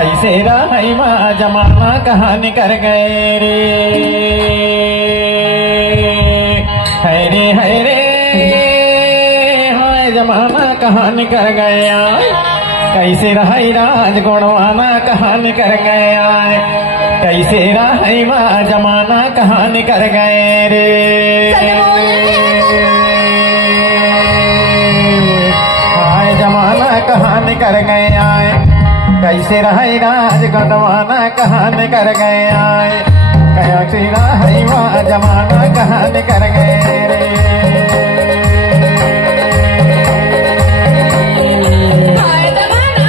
कैसे रही माँ जमाना कहानी कर गए रे, है रे हाय जमाना कहानी कर गया। कैसे रही राज गुणवाना कहानी कर गया, कैसे रही माँ जमाना कहानी कर गए रे, हाय जमाना कहानी कर गया। कैसे रही राज गुणवाना कहानी कर गया, कैसे रही माँ जमाना कहानी कर गए रे। गुणवाना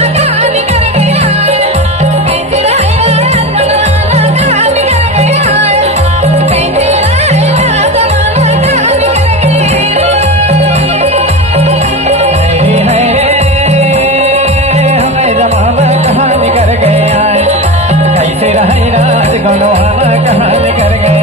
कहानी कर गया, कैसे रही माँ जमाना कहानी कर गए।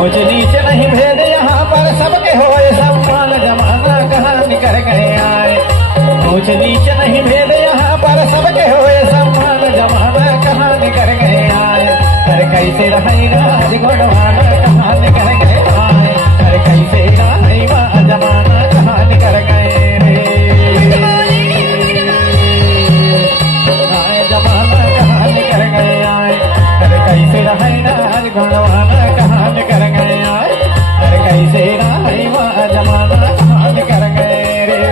ऊंच नीच नहीं भेद यहाँ पर सबके होए सम्मान जमाना कहानी कर गए आए। ऊंच नीच नहीं भेद यहाँ पर सबके होए सम्मान जमाना कहानी कर गए आए। हर कैसे रही राज गुणवाना कहानी कर गए आए, हर कैसे रही माँ जमाना कहानी कर गए रे, आए जमाना कहानी कर गए आए। हर कैसे रही राज गुणवाना कहानी कर गए आए, हर कैसे रही माँ जमाना कहानी कर गए रे।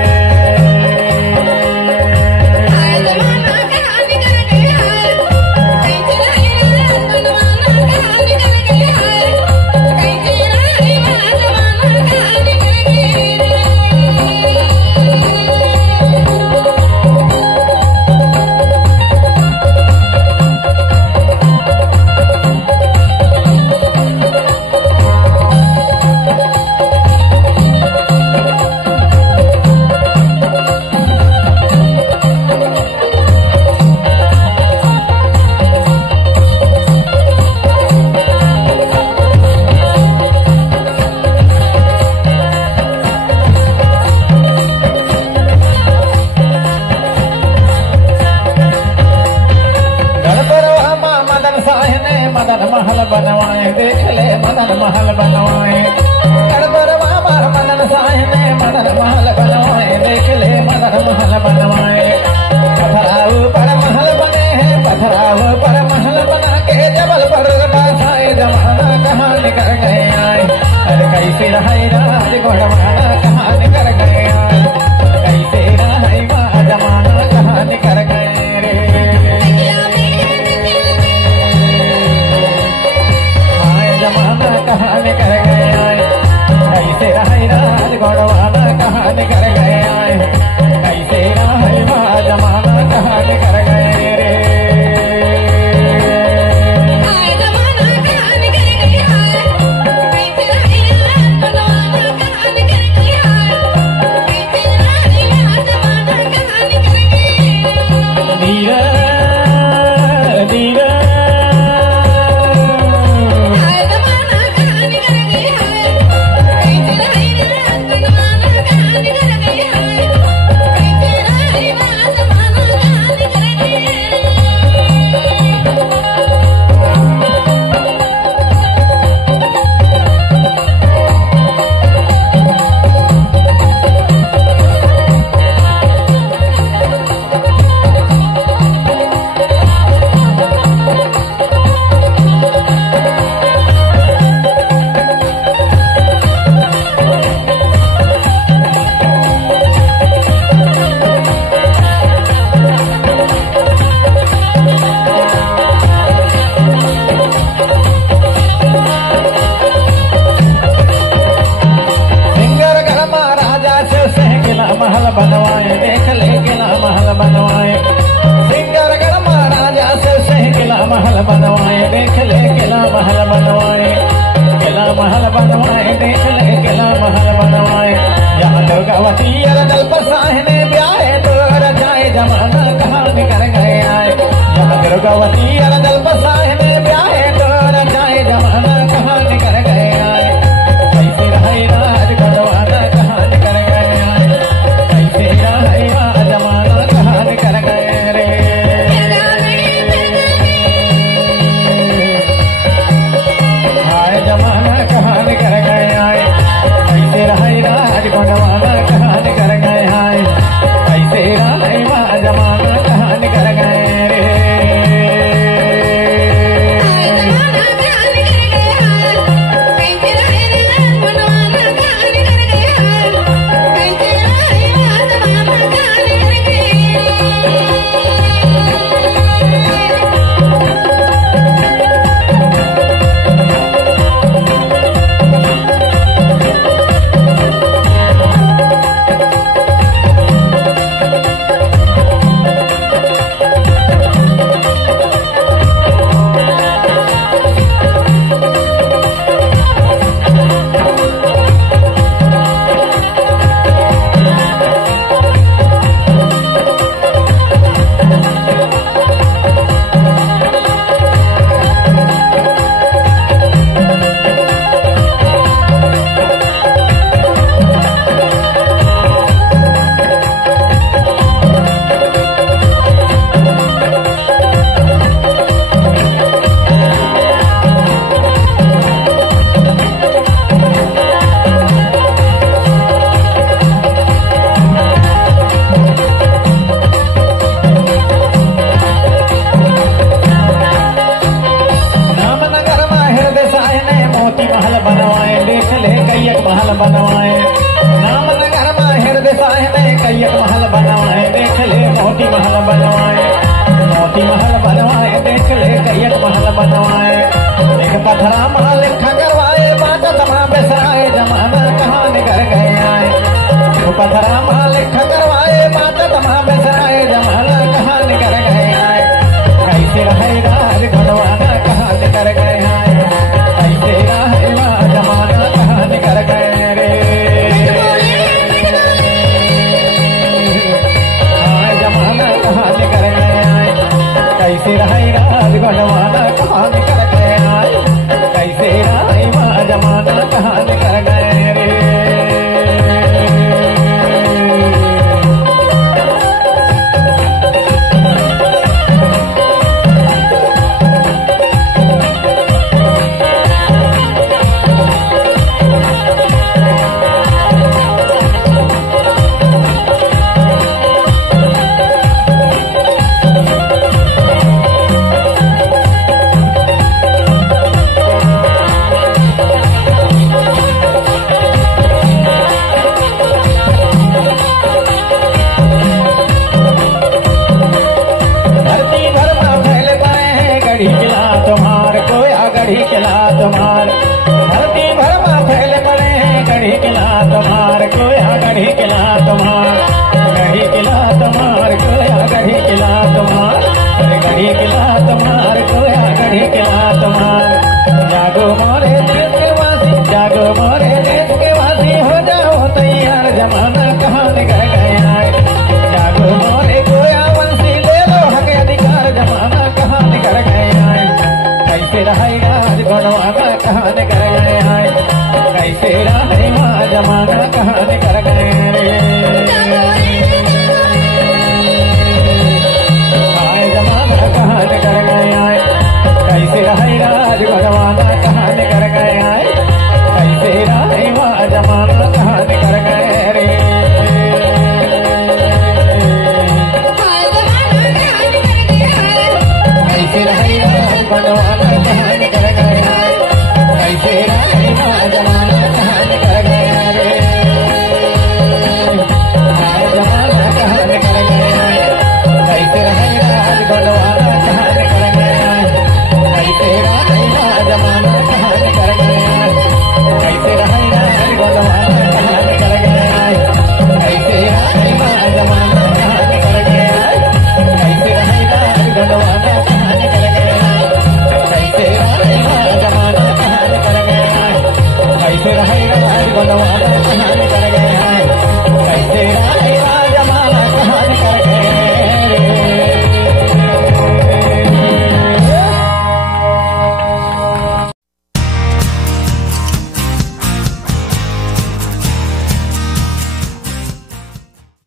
मदन महल बनवाए देख ले मदन महल बनवाए, गड़बड़ बाबा मदन साह ने मदन महल बनवाए देख ले मदन महल बनवाए। पथराव पर महल बने हैं, पथराव पर महल बना के जबल पर बसाए जमाना कहानी कर गए आए। हर कैसे रही राज गुणवाना कहानी कर गए आए, कैसे रही माँ जमाना कहानी कर गए रे, जमाना कहानी कर गए आए। कैसे रही राज गुणवाना कहानी कर गए आए, कैसे रही माँ जमाना कहानी कर गए रे, जमाना कहानी कर गए आए, कैसे रही राज गुणवाना कहानी कर बनवाए देख ले किला महल बनवाए सिंगरगढ़ महाराजा से किला महल बनवाए देख ले किला महल बनवाए किला महल बनवाए देख ले किला महल बनवाए यहाँ दुर्गावती दल बसाए ने ब्याहे तो रचाए जमाना कहानी कर गए आए यहाँ दुर्गावती दल बसाए ने ब्याहे तो रचाए जमाना कहानी कर गए आए कैसे रहे राज गढ़वाना कहानी कर गए आए कैसे रहे राज जमाना कहानी कर गए रे आए जमाना कहानी कर गए आए कैसे रहे राज गढ़वाना कहानी कर गए आए कैसे रहे जमाना कहानी कर गए रे महल बनवाए नामनगर में हृदय साहने कैयक महल बनवाए देख ले मोती महल बनवाए मोती महल बनवाए देख ले कैयक महल बनवाए एक पथरा महल खगरवाए बाजा तमा बेसराए जमाना कहानी कर गए आए पथरा महल खगरवाए बाजा तमा बेसराए जमाना कहानी कर गए आए कैसे रहे राज गढ़वाना कहानी कर गए आए कैसे रहे जमाना कहानी कर गए रे जमाना कहानी कर गए आए कैसे रहे राज गढ़वाना कहानी कर